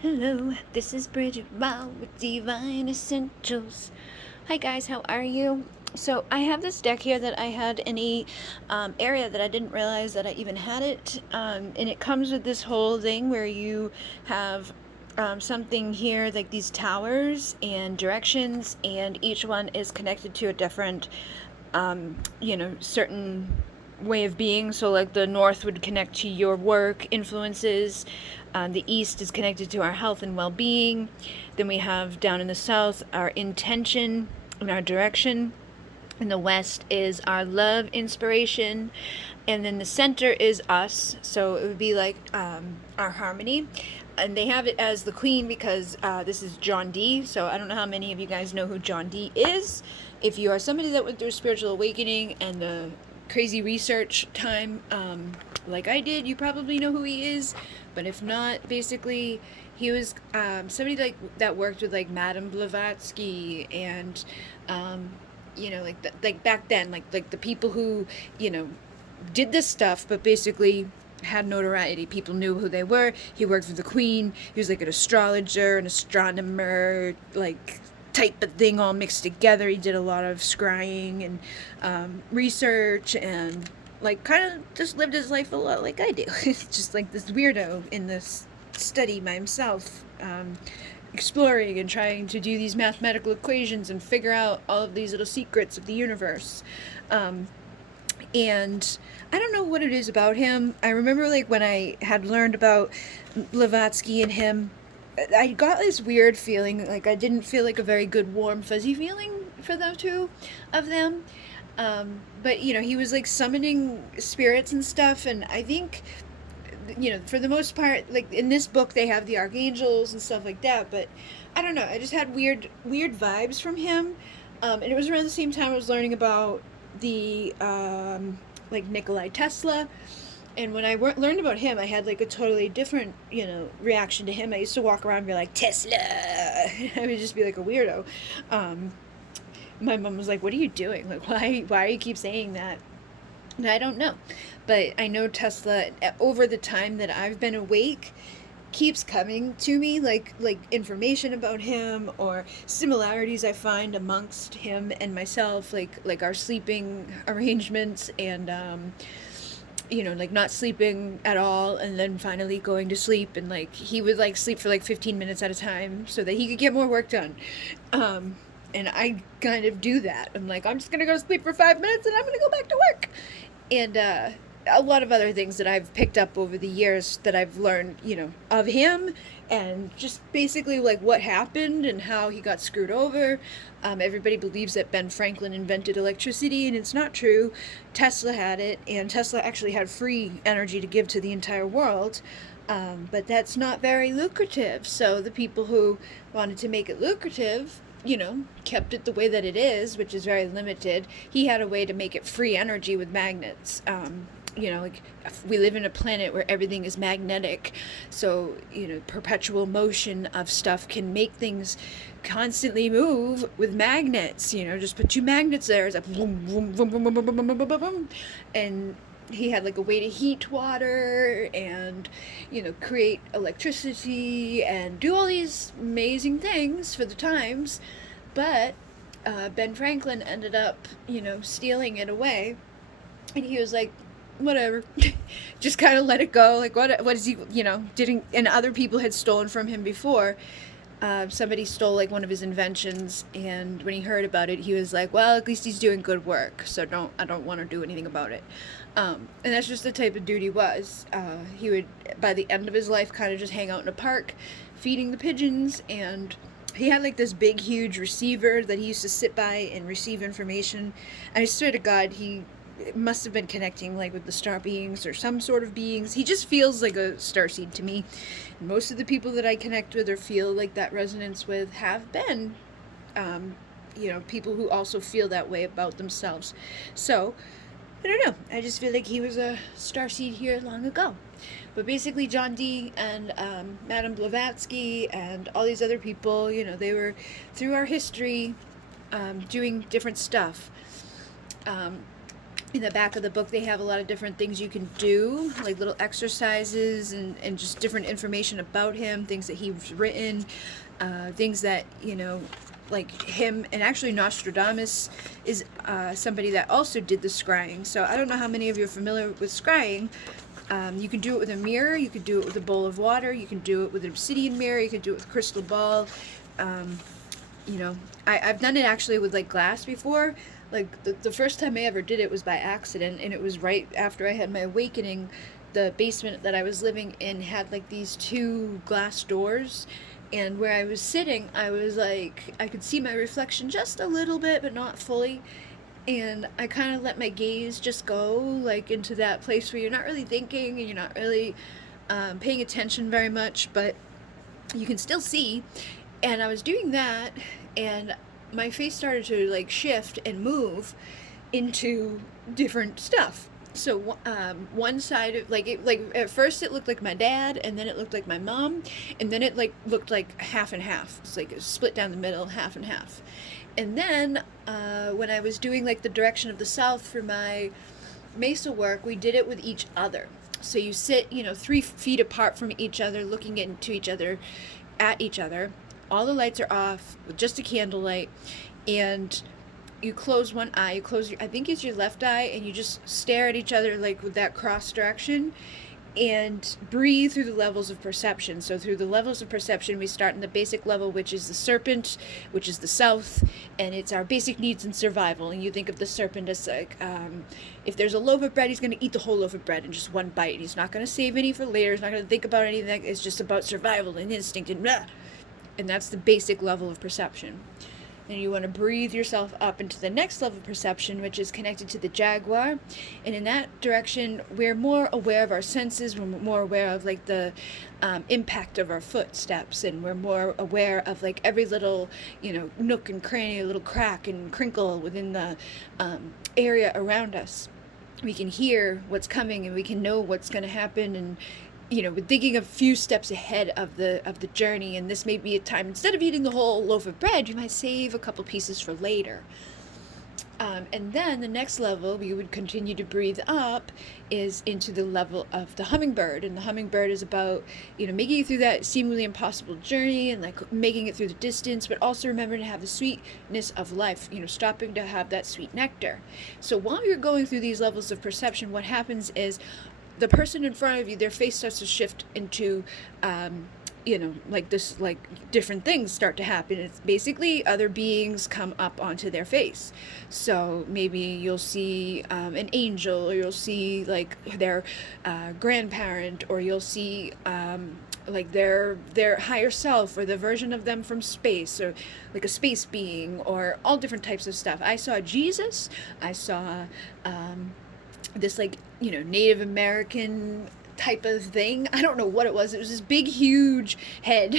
Hello, this is Bridget Bow with Divine Essentials. Hi guys, how are you? So I have this deck here that I had in a area that I didn't realize that I even had it, and it comes with this whole thing where you have something here like these towers and directions, and each one is connected to a different, certain way of being. So like the north would connect to your work influences, the east is connected to our health and well-being, then we have down in the south our intention and our direction, and the west is our love inspiration, and then the center is us, so it would be like our harmony. And they have it as the queen because this is John Dee. So I don't know how many of you guys know who John Dee is. If you are somebody that went through a spiritual awakening and the crazy research time, like I did, you probably know who he is. But if not, basically, he was somebody like that worked with like Madame Blavatsky and like back then, like the people who did this stuff, but basically had notoriety. People knew who they were. He worked for the queen. He was like an astrologer, an astronomer, like type of thing all mixed together. He did a lot of scrying and research, and like kind of just lived his life a lot like I do. Just like this weirdo in this study by himself, exploring and trying to do these mathematical equations and figure out all of these little secrets of the universe. And I don't know what it is about him. I remember like when I had learned about Blavatsky and him, I got this weird feeling, like I didn't feel like a very good warm fuzzy feeling for the two of them. But he was like summoning spirits and stuff, and I think for the most part, like in this book they have the archangels and stuff like that, but I don't know, I just had weird vibes from him. And it was around the same time I was learning about the like Nikola Tesla, and when I learned about him, I had like a totally different reaction to him. I used to walk around and be like, Tesla. I would just be like a weirdo. My mom was like, what are you doing, like why do you keep saying that? And I don't know, but I know Tesla, over the time that I've been awake, keeps coming to me like information about him or similarities I find amongst him and myself, like our sleeping arrangements, and like not sleeping at all and then finally going to sleep, and like he would like sleep for like 15 minutes at a time so that he could get more work done. And I kind of do that. I'm like, I'm just gonna go to sleep for 5 minutes and I'm gonna go back to work. And a lot of other things that I've picked up over the years that I've learned, of him, and just basically like what happened and how he got screwed over. Everybody believes that Ben Franklin invented electricity, and it's not true. Tesla had it, and Tesla actually had free energy to give to the entire world. But that's not very lucrative. So the people who wanted to make it lucrative, kept it the way that it is, which is very limited. He had a way to make it free energy with magnets. Like we live in a planet where everything is magnetic, so perpetual motion of stuff can make things constantly move with magnets. Just put two magnets there, it's like boom, boom, boom, boom, boom, boom, boom, boom, boom, boom. And he had like a way to heat water and create electricity and do all these amazing things for the times. But Ben Franklin ended up stealing it away, and he was like, whatever, just kind of let it go. Like what is he didn't, and other people had stolen from him before. Somebody stole like one of his inventions, and when he heard about it, he was like, well, at least he's doing good work, so I don't want to do anything about it. And that's just the type of dude he was. He would, by the end of his life, kind of just hang out in a park feeding the pigeons, and he had like this big huge receiver that he used to sit by and receive information. And I swear to God, he must have been connecting like with the star beings or some sort of beings. He just feels like a starseed to me. And most of the people that I connect with or feel like that resonance with have been people who also feel that way about themselves. So I don't know, I just feel like he was a starseed here long ago. But basically John Dee and Madame Blavatsky and all these other people, they were through our history doing different stuff. in the back of the book they have a lot of different things you can do, like little exercises and just different information about him, things that he's written, things that, you know, like him. And actually Nostradamus is somebody that also did the scrying. So I don't know how many of you are familiar with scrying. You can do it with a mirror, you can do it with a bowl of water, you can do it with an obsidian mirror, you can do it with a crystal ball. You know, I've done it actually with like glass before. Like the first time I ever did it was by accident, and it was right after I had my awakening. The basement that I was living in had like these two glass doors, and where I was sitting, I was like, I could see my reflection just a little bit, but not fully. And I kind of let my gaze just go like into that place where you're not really thinking and you're not really paying attention very much, but you can still see. And I was doing that, and my face started to like shift and move into different stuff. So one side of like it, like at first it looked like my dad, and then it looked like my mom, and then it like looked like half and half. It's like it was split down the middle, half and half. And then when I was doing like the direction of the south for my mesa work, we did it with each other. So you sit, you know, 3 feet apart from each other, looking into each other, at each other. All the lights are off with just a candlelight, and you close one eye. You close your, I think it's your left eye, and you just stare at each other like with that cross direction, and breathe through the levels of perception. So through the levels of perception, we start in the basic level, which is the serpent, which is the south, and it's our basic needs and survival. And you think of the serpent as like, if there's a loaf of bread, he's going to eat the whole loaf of bread in just one bite. And he's not going to save any for later. He's not going to think about anything. It's just about survival and instinct and blah. And that's the basic level of perception. And you want to breathe yourself up into the next level of perception, which is connected to the jaguar. And in that direction, we're more aware of our senses. We're more aware of like the impact of our footsteps, and we're more aware of like every little, you know, nook and cranny, little crack and crinkle within the area around us. We can hear what's coming, and we can know what's going to happen, and you know, we're thinking a few steps ahead of the journey. And this may be a time, instead of eating the whole loaf of bread, you might save a couple pieces for later. And then the next level we would continue to breathe up is into the level of the hummingbird. And the hummingbird is about, you know, making it through that seemingly impossible journey, and like making it through the distance, but also remembering to have the sweetness of life, you know, stopping to have that sweet nectar. So while you're going through these levels of perception, what happens is the person in front of you, their face starts to shift into, you know, like this, like different things start to happen. It's basically other beings come up onto their face. So maybe you'll see an angel, or you'll see like their grandparent, or you'll see like their higher self, or the version of them from space, or like a space being, or all different types of stuff. I saw Jesus. I saw this like, you know, Native American type of thing. I don't know what it was. It was this big, huge head,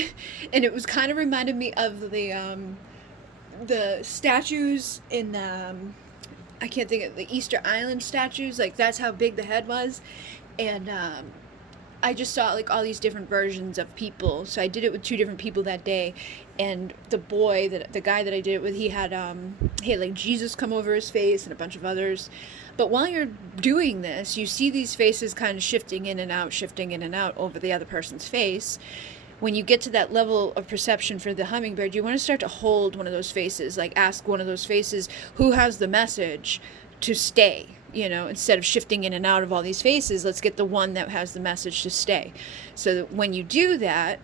and it was kind of reminded me of the statues in I can't think of the Easter Island statues. Like that's how big the head was, and I just saw like all these different versions of people. So I did it with 2 different people that day, and the guy that I did it with, he had like Jesus come over his face and a bunch of others. But while you're doing this, you see these faces kind of shifting in and out over the other person's face. When you get to that level of perception for the hummingbird, you want to start to hold one of those faces, like ask one of those faces who has the message to stay. You know, instead of shifting in and out of all these faces, let's get the one that has the message to stay. So that when you do that,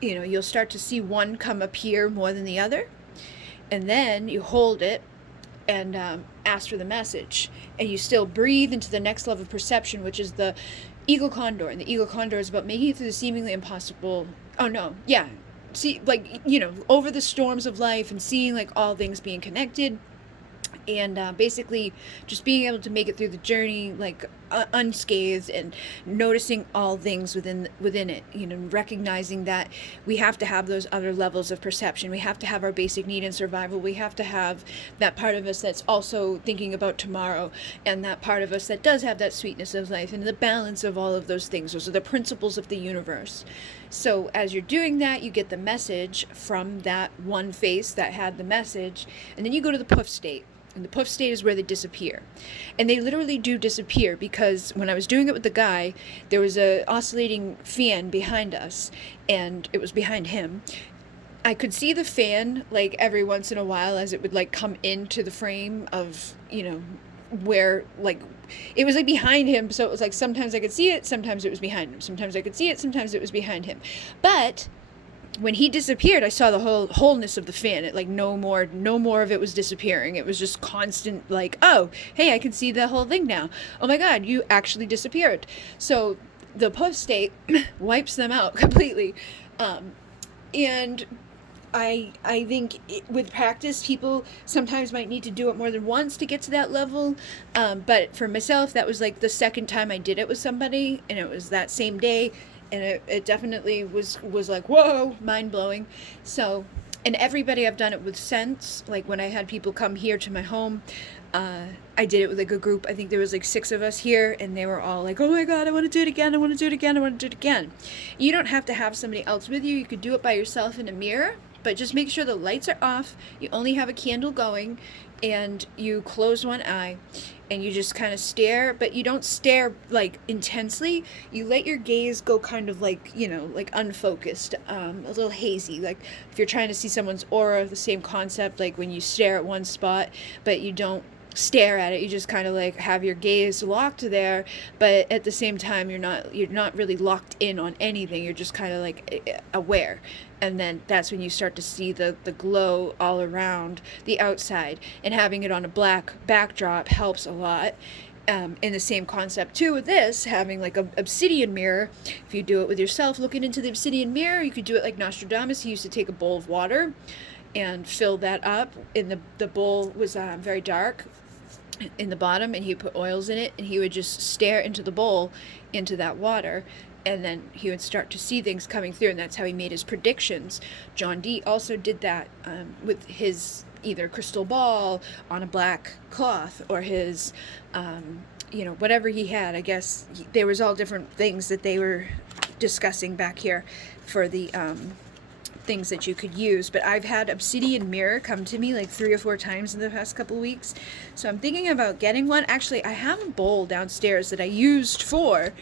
you know, you'll start to see one come appear more than the other. And then you hold it and ask for the message. And you still breathe into the next level of perception, which is the eagle condor. And the eagle condor is about making it through the seemingly impossible. Oh, no. Yeah. See, like, you know, over the storms of life, and seeing like all things being connected. And basically just being able to make it through the journey like unscathed, and noticing all things within it, you know, recognizing that we have to have those other levels of perception. We have to have our basic need and survival. We have to have that part of us that's also thinking about tomorrow, and that part of us that does have that sweetness of life, and the balance of all of those things. Those are the principles of the universe. So as you're doing that, you get the message from that one face that had the message, and then you go to the poof state. And the puff state is where they disappear. And they literally do disappear, because when I was doing it with the guy, there was a oscillating fan behind us, and it was behind him. I could see the fan, like, every once in a while as it would, like, come into the frame of, you know, where, like, it was, like, behind him. So it was, like, sometimes I could see it, sometimes it was behind him. Sometimes I could see it, sometimes it was behind him. But when he disappeared, I saw the wholeness of the fan. It, like, no more of it was disappearing. It was just constant, like, oh, hey, I can see the whole thing now. Oh my God, you actually disappeared. So the puff state wipes them out completely. And I think with practice, people sometimes might need to do it more than once to get to that level. But for myself, that was like the second time I did it with somebody, and it was that same day. And it definitely was like, whoa, mind-blowing. So, and everybody I've done it with since, like when I had people come here to my home, I did it with like a group. I think there was like 6 of us here, and they were all like, oh my God, I want to do it again, I want to do it again, I want to do it again. You don't have to have somebody else with you. You could do it by yourself in a mirror, but just make sure the lights are off, you only have a candle going, and you close one eye. And you just kind of stare, but you don't stare like intensely. You let your gaze go kind of like, you know, like unfocused, a little hazy. Like if you're trying to see someone's aura, the same concept, like when you stare at one spot, but you don't stare at it. You just kind of like have your gaze locked there, but at the same time, you're not really locked in on anything. You're just kind of like aware. And then that's when you start to see the glow all around the outside. And having it on a black backdrop helps a lot. In the same concept too with this, having like a obsidian mirror. If you do it with yourself, looking into the obsidian mirror, you could do it like Nostradamus. He used to take a bowl of water and fill that up. And the bowl was very dark in the bottom, and he put oils in it, and he would just stare into the bowl, into that water. And then he would start to see things coming through, and that's how he made his predictions. John Dee also did that with his either crystal ball on a black cloth, or his, you know, whatever he had. I guess there was all different things that they were discussing back here for the things that you could use. But I've had obsidian mirror come to me like 3 or 4 times in the past couple of weeks. So I'm thinking about getting one. Actually, I have a bowl downstairs that I used for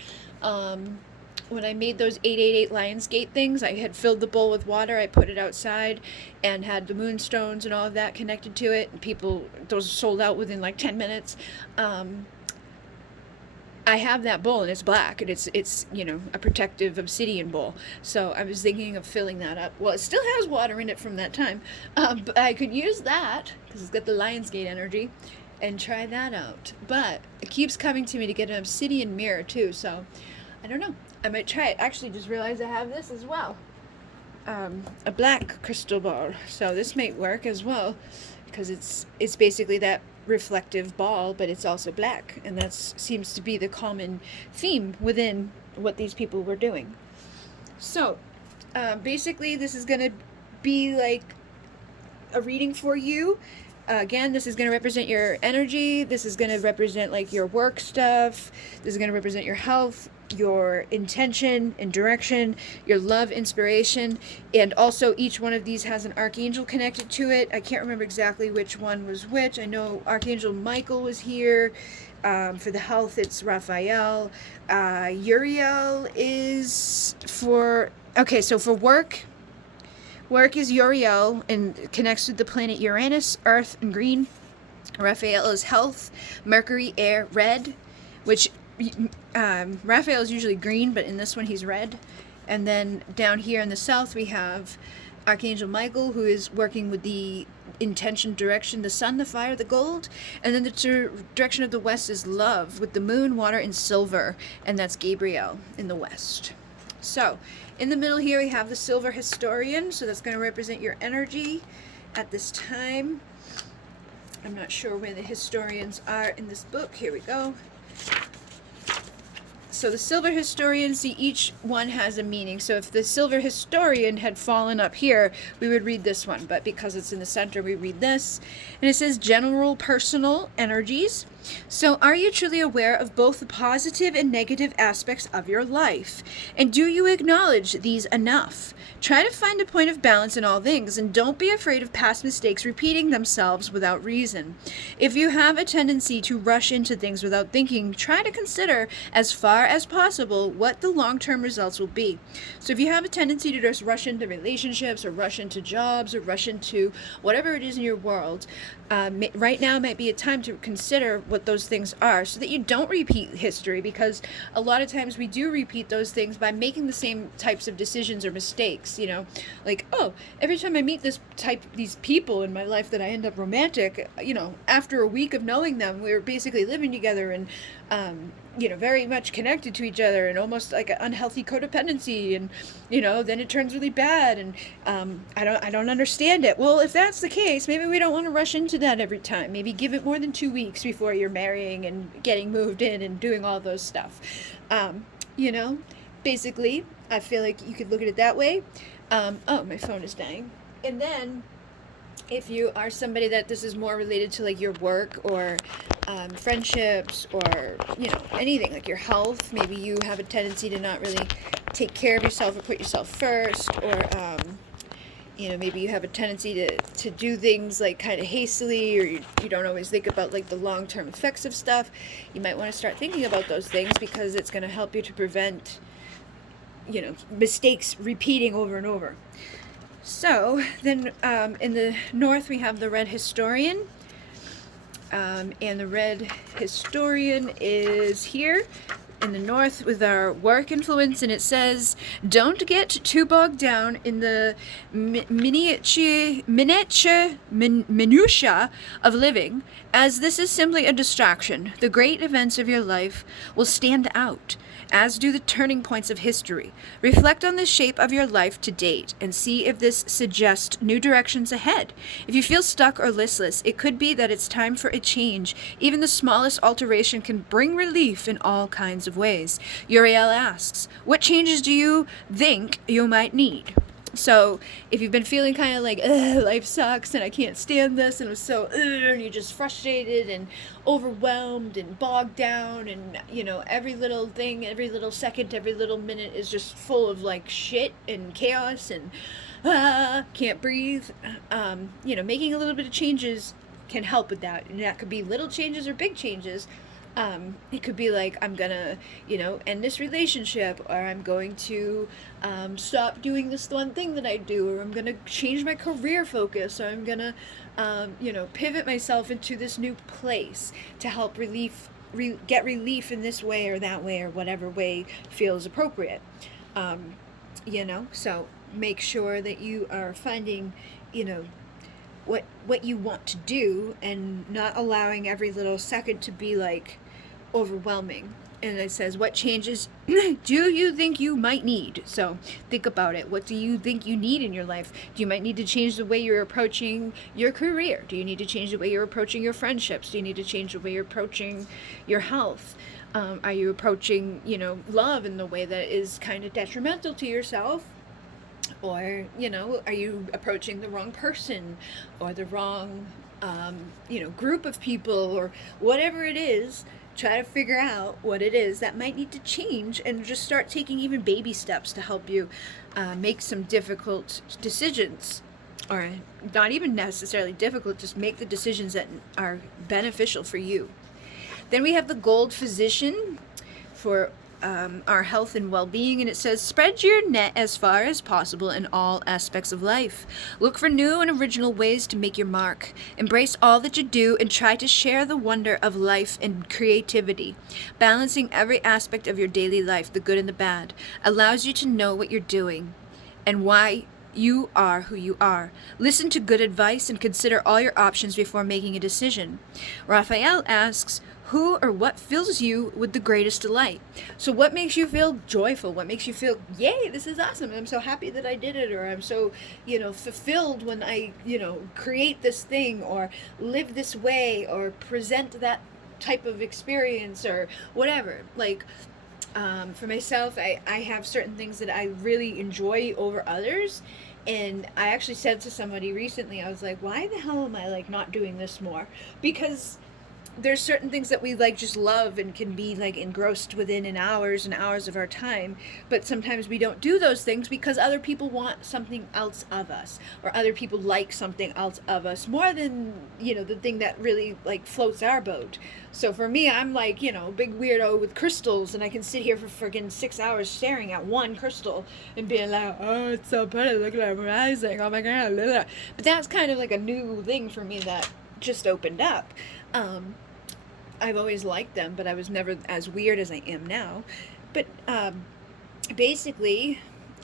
when I made those 888 Lionsgate things. I had filled the bowl with water, I put it outside, and had the moonstones and all of that connected to it. And people, those sold out within like 10 minutes. I have that bowl, and it's black, and it's you know, a protective obsidian bowl. So I was thinking of filling that up. Well, it still has water in it from that time, but I could use that because it's got the Lionsgate energy, and try that out. But it keeps coming to me to get an obsidian mirror too, so I don't know. I might try it. Actually, just realized I have this as well. A black crystal ball. So this might work as well, because it's basically that reflective ball, but it's also black, and that seems to be the common theme within what these people were doing. So basically, this is going to be like a reading for you. Again, this is going to represent your energy. This is going to represent like your work stuff. This is going to represent your health, your intention and direction, your love, inspiration, and also each one of these has an archangel connected to it. I can't remember exactly which one was which. I know Archangel Michael was here. For the health, it's Raphael. Uriel is for, okay, so for work is Uriel and connects with the planet Uranus, Earth, and green. Raphael is health, Mercury, air, red, which Raphael is usually green, but in this one he's red. And then down here in the south we have Archangel Michael, who is working with the intention direction, the sun, the fire, the gold. And then the direction of the west is love, with the moon, water, and silver, and that's Gabriel in the west. So in the middle here we have the silver historian, so that's going to represent your energy at this time. I'm not sure where the historians are in this book. Here we go. So the silver historian, see, each one has a meaning. So if the silver historian had fallen up here, we would read this one. But because it's in the center, we read this. And it says general personal energies. So, are you truly aware of both the positive and negative aspects of your life? And do you acknowledge these enough? Try to find a point of balance in all things, and don't be afraid of past mistakes repeating themselves without reason. If you have a tendency to rush into things without thinking, try to consider, as far as possible, what the long-term results will be. So if you have a tendency to just rush into relationships, or rush into jobs, or rush into whatever it is in your world, right now might be a time to consider what those things are, so that you don't repeat history, because a lot of times we do repeat those things by making the same types of decisions or mistakes, like, oh, every time I meet these people in my life that I end up romantic, after a week of knowing them, we're basically living together and very much connected to each other, and almost like an unhealthy codependency, and then it turns really bad, and I don't understand it. Well, if that's the case, maybe we don't want to rush into that every time. Maybe give it more than 2 weeks before you're marrying and getting moved in and doing all those stuff. Basically, I feel like you could look at it that way. Oh, my phone is dying. And then if you are somebody that this is more related to, like, your work or friendships, or anything like your health, maybe you have a tendency to not really take care of yourself or put yourself first, or maybe you have a tendency to do things like kind of hastily, or you don't always think about like the long-term effects of stuff. You might want to start thinking about those things, because it's going to help you to prevent mistakes repeating over and over. So then in the north we have the Red Historian, and the Red Historian is here in the north with our work influence, and it says, don't get too bogged down in the minutiae of living, as this is simply a distraction. The great events of your life will stand out, as do the turning points of history. Reflect on the shape of your life to date and see if this suggests new directions ahead. If you feel stuck or listless, it could be that it's time for a change. Even the smallest alteration can bring relief in all kinds of ways. Uriel asks, what changes do you think you might need? So if you've been feeling kind of like, life sucks and I can't stand this, and I'm so, and you're just frustrated and overwhelmed and bogged down, and every little thing, every little second, every little minute is just full of like shit and chaos and can't breathe, making a little bit of changes can help with that. And that could be little changes or big changes. It could be like, I'm gonna, end this relationship, or I'm going to stop doing this one thing that I do, or I'm gonna change my career focus, or I'm gonna, pivot myself into this new place to help get relief in this way or that way, or whatever way feels appropriate. So make sure that you are finding, what you want to do, and not allowing every little second to be like overwhelming. And it says, what changes do you think you might need? So think about it. What do you think you need in your life? Do you might need to change the way you're approaching your career? Do you need to change the way you're approaching your friendships? Do you need to change the way you're approaching your health? Are you approaching, love in the way that is kind of detrimental to yourself? Or, are you approaching the wrong person, or the wrong, group of people, or whatever it is? Try to figure out what it is that might need to change, and just start taking even baby steps to help you make some difficult decisions. Or not even necessarily difficult, just make the decisions that are beneficial for you. Then we have the Gold Physician for our health and well-being, and it says, spread your net as far as possible in all aspects of life. Look for new and original ways to make your mark. Embrace all that you do, and try to share the wonder of life and creativity. Balancing every aspect of your daily life, the good and the bad, allows you to know what you're doing and why you are who you are. Listen to good advice and consider all your options before making a decision. Raphael asks, who or what fills you with the greatest delight? So what makes you feel joyful? What makes you feel, yay, this is awesome, I'm so happy that I did it, or I'm so, fulfilled when I, create this thing, or live this way, or present that type of experience, or whatever. Like, for myself, I have certain things that I really enjoy over others. And I actually said to somebody recently, I was like, why the hell am I like not doing this more? Because there's certain things that we like just love and can be like engrossed within in hours and hours of our time, but sometimes we don't do those things because other people want something else of us, or other people like something else of us more than, you know, the thing that really like floats our boat. So for me, I'm like, you know, big weirdo with crystals, and I can sit here for friggin' 6 hours staring at one crystal and being like, oh, it's so pretty, look at it rising, oh my god, blah, blah. But that's kind of like a new thing for me that just opened up. I've always liked them, but I was never as weird as I am now. But basically,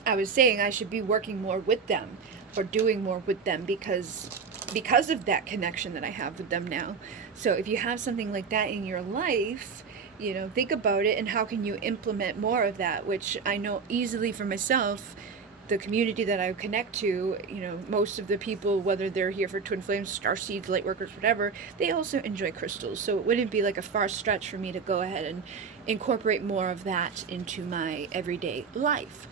I was saying I should be working more with them or doing more with them because of that connection that I have with them now. So if you have something like that in your life, you know, think about it and how can you implement more of that, which I know easily for myself. The community that I connect to, you know, most of the people, whether they're here for Twin Flames, Starseeds, Lightworkers, whatever, they also enjoy crystals. So it wouldn't be like a far stretch for me to go ahead and incorporate more of that into my everyday life.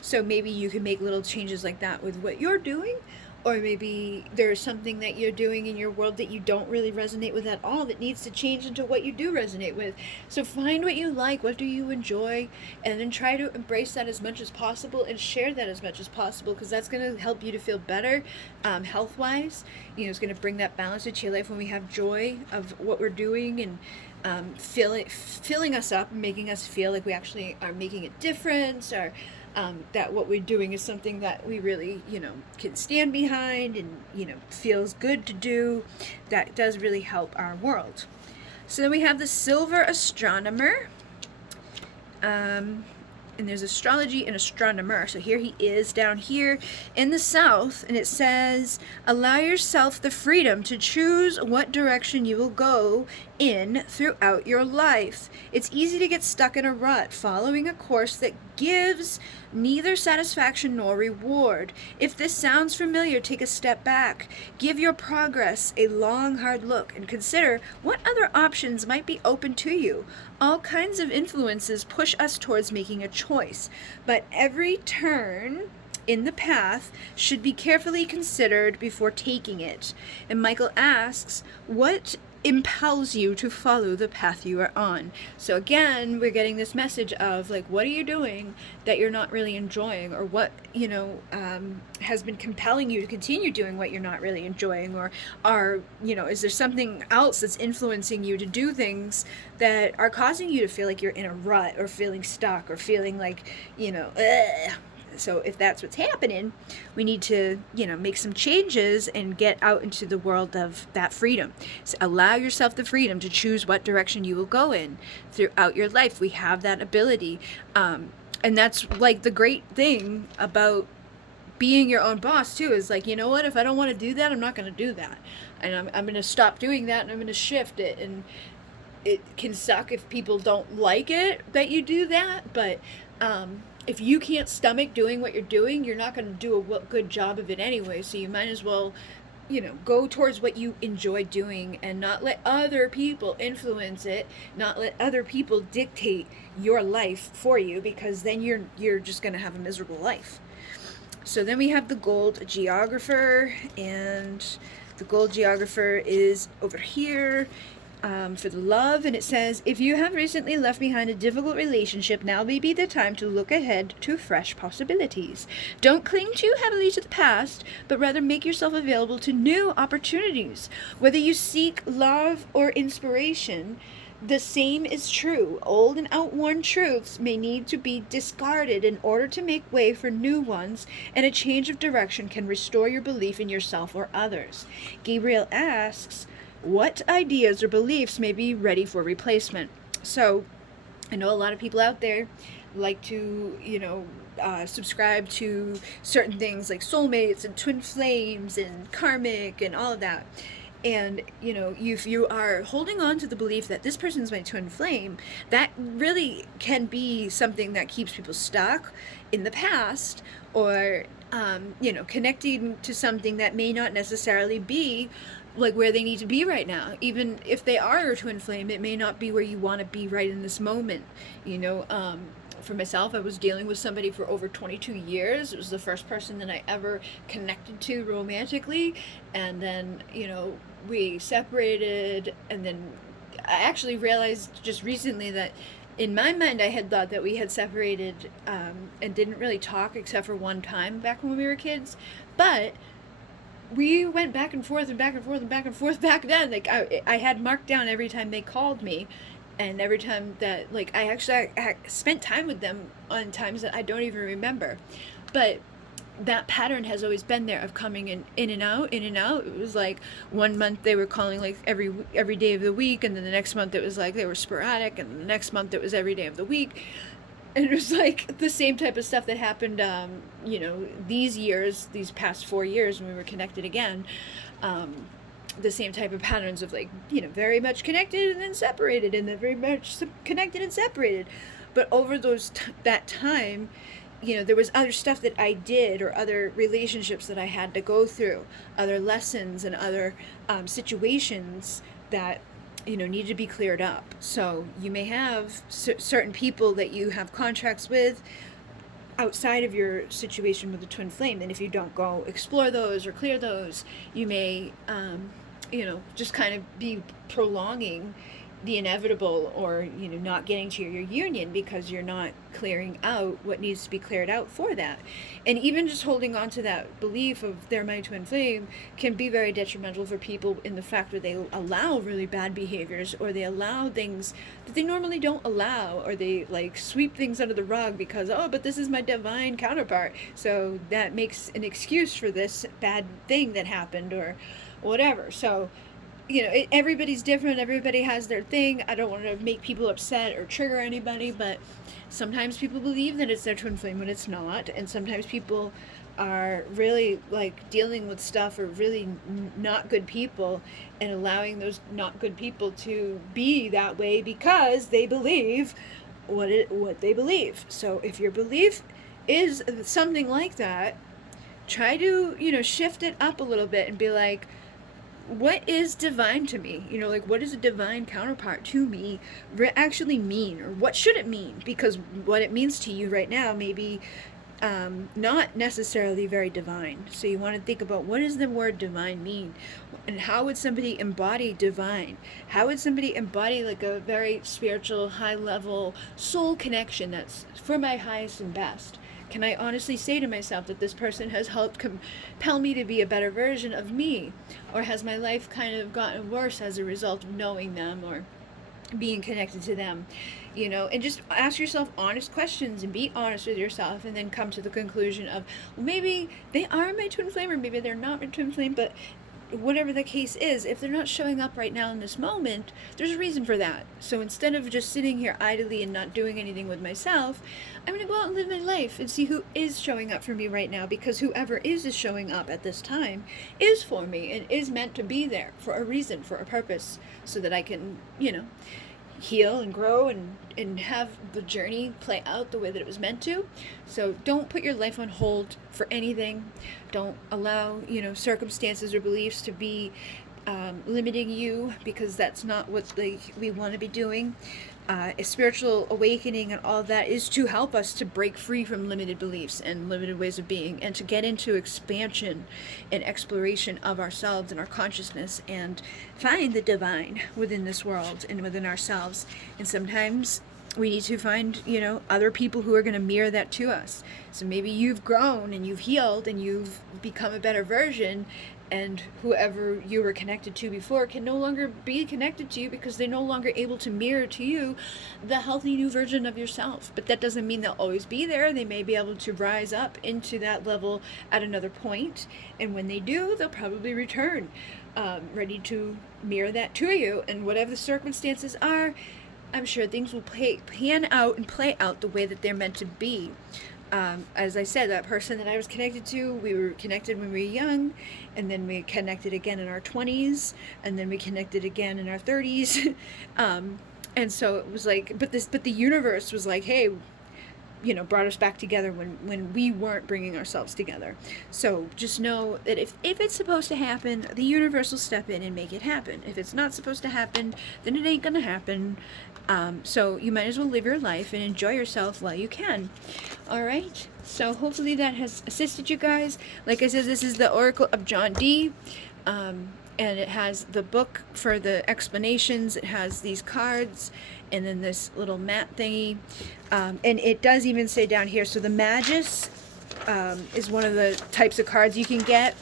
So maybe you can make little changes like that with what you're doing, or maybe there's something that you're doing in your world that you don't really resonate with at all that needs to change into what you do resonate with. So find what you like, what do you enjoy, and then try to embrace that as much as possible and share that as much as possible, because that's going to help you to feel better health-wise. You know, it's going to bring that balance into your life when we have joy of what we're doing, and filling us up and making us feel like we actually are making a difference, or that what we're doing is something that we really, you know, can stand behind and, you know, feels good to do. That does really help our world. So then we have the Silver Astronomer. And there's astrology and astronomer. So here he is down here in the south, and it says, allow yourself the freedom to choose what direction you will go in throughout your life. It's easy to get stuck in a rut, following a course that gives neither satisfaction nor reward. If this sounds familiar, take a step back. Give your progress a long, hard look and consider what other options might be open to you. All kinds of influences push us towards making a choice, but every turn in the path should be carefully considered before taking it. And Michael asks, what impels you to follow the path you are on? So again, we're getting this message of like, what are you doing that you're not really enjoying, or what, you know, has been compelling you to continue doing what you're not really enjoying, or are, you know, is there something else that's influencing you to do things that are causing you to feel like you're in a rut, or feeling stuck, or feeling like, you know, ugh. So if that's what's happening, we need to, you know, make some changes and get out into the world of that freedom. So allow yourself the freedom to choose what direction you will go in throughout your life. We have that ability. And that's like the great thing about being your own boss too, is like, you know what, if I don't want to do that, I'm not going to do that. And I'm going to stop doing that, and I'm going to shift it. And it can suck if people don't like it that you do that, but if you can't stomach doing what you're doing, you're not going to do a good job of it anyway. So you might as well, you know, go towards what you enjoy doing and not let other people influence it, not let other people dictate your life for you, because then you're just going to have a miserable life. So then we have the Gold Geographer, and the Gold Geographer is over here. For the love, and it says, if you have recently left behind a difficult relationship, now may be the time to look ahead to fresh possibilities. Don't cling too heavily to the past, but rather make yourself available to new opportunities. Whether you seek love or inspiration, the same is true. Old and outworn truths may need to be discarded in order to make way for new ones, and a change of direction can restore your belief in yourself or others. Gabriel asks, what ideas or beliefs may be ready for replacement? So I know a lot of people out there like to, you know, subscribe to certain things like soulmates and twin flames and karmic and all of that. And, you know, if you are holding on to the belief that this person is my twin flame, that really can be something that keeps people stuck in the past, or, you know, connecting to something that may not necessarily be like where they need to be right now. Even if they are your twin flame, it may not be where you want to be right in this moment, you know. for myself, I was dealing with somebody for over 22 years. It was the first person that I ever connected to romantically. And then, we separated. And then I actually realized just recently that in my mind, I had thought that we had separated and didn't really talk except for one time back when we were kids. But we went back and forth and back and forth and back and forth back then. Like, I had marked down every time they called me, and every time that, like, I spent time with them on times that I don't even remember. But that pattern has always been there of coming in and out, in and out. It was like 1 month they were calling like every day of the week, and then the next month it was like they were sporadic, and then the next month it was every day of the week. And it was like the same type of stuff that happened, these past 4 years when we were connected again. The same type of patterns of like, very much connected and then separated, and then very much connected and separated. But over that time, there was other stuff that I did, or other relationships that I had to go through, other lessons and other situations that need to be cleared up. So you may have certain people that you have contracts with outside of your situation with the twin flame, and if you don't go explore those or clear those, you may just kind of be prolonging the inevitable, or not getting to your union because you're not clearing out what needs to be cleared out for that. And even just holding on to that belief of they're my twin flame can be very detrimental for people, in the fact that they allow really bad behaviors, or they allow things that they normally don't allow, or they like sweep things under the rug because, oh, but this is my divine counterpart, so that makes an excuse for this bad thing that happened or whatever. So everybody's different. Everybody has their thing. I don't want to make people upset or trigger anybody, but sometimes people believe that it's their twin flame when it's not. And sometimes people are really like dealing with stuff, or really not good people, and allowing those not good people to be that way because they believe what they believe. So if your belief is something like that, try to, shift it up a little bit and be like, what is divine to me? Like, what does a divine counterpart to me actually mean? Or what should it mean? Because what it means to you right now may be not necessarily very divine. So you want to think about, what does the word divine mean? And how would somebody embody divine? How would somebody embody like a very spiritual, high-level soul connection that's for my highest and best? Can I honestly say to myself that this person has helped compel me to be a better version of me? Or has my life kind of gotten worse as a result of knowing them or being connected to them? And just ask yourself honest questions and be honest with yourself, and then come to the conclusion of, well, maybe they are my twin flame, or maybe they're not my twin flame, but whatever the case is, if they're not showing up right now in this moment, there's a reason for that. So instead of just sitting here idly and not doing anything with myself, I'm going to go out and live my life and see who is showing up for me right now, because whoever is showing up at this time is for me and is meant to be there for a reason, for a purpose, so that I can, heal and grow and have the journey play out the way that it was meant to. So don't put your life on hold for anything. Don't allow, circumstances or beliefs to be limiting you, because that's not what we want to be doing. A spiritual awakening and all that is to help us to break free from limited beliefs and limited ways of being, and to get into expansion and exploration of ourselves and our consciousness, and find the divine within this world and within ourselves. And sometimes we need to find, other people who are going to mirror that to us. So maybe you've grown and you've healed and you've become a better version, and whoever you were connected to before can no longer be connected to you, because they're no longer able to mirror to you the healthy new version of yourself. But that doesn't mean they'll always be there. They may be able to rise up into that level at another point, and when they do, they'll probably return ready to mirror that to you. And whatever the circumstances are, I'm sure things will pan out and play out the way that they're meant to be. As I said, that person that I was connected to, we were connected when we were young, and then we connected again in our 20s, and then we connected again in our 30s. And so it was like, but the universe was like, hey, brought us back together when we weren't bringing ourselves together. So just know that if it's supposed to happen, the universe will step in and make it happen. If it's not supposed to happen, then it ain't gonna happen. So you might as well live your life and enjoy yourself while you can. All right. So hopefully that has assisted you guys. Like I said, this is the Oracle of John Dee. And it has the book for the explanations. It has these cards and then this little mat thingy. And it does even say down here, so the Magus is one of the types of cards you can get.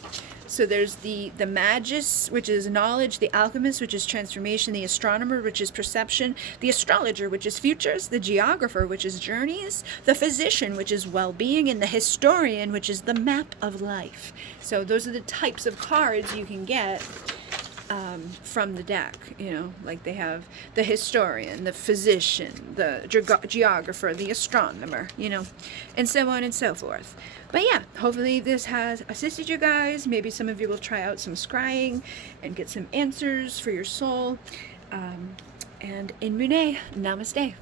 So there's the Magus, which is knowledge, the Alchemist, which is transformation, the Astronomer, which is perception, the Astrologer, which is futures, the Geographer, which is journeys, the Physician, which is well-being, and the Historian, which is the map of life. So those are the types of cards you can get from the deck. Like they have the Historian, the Physician, the Geographer, the Astronomer, and so on and so forth. But yeah, hopefully this has assisted you guys. Maybe some of you will try out some scrying and get some answers for your soul. And in Mune, namaste.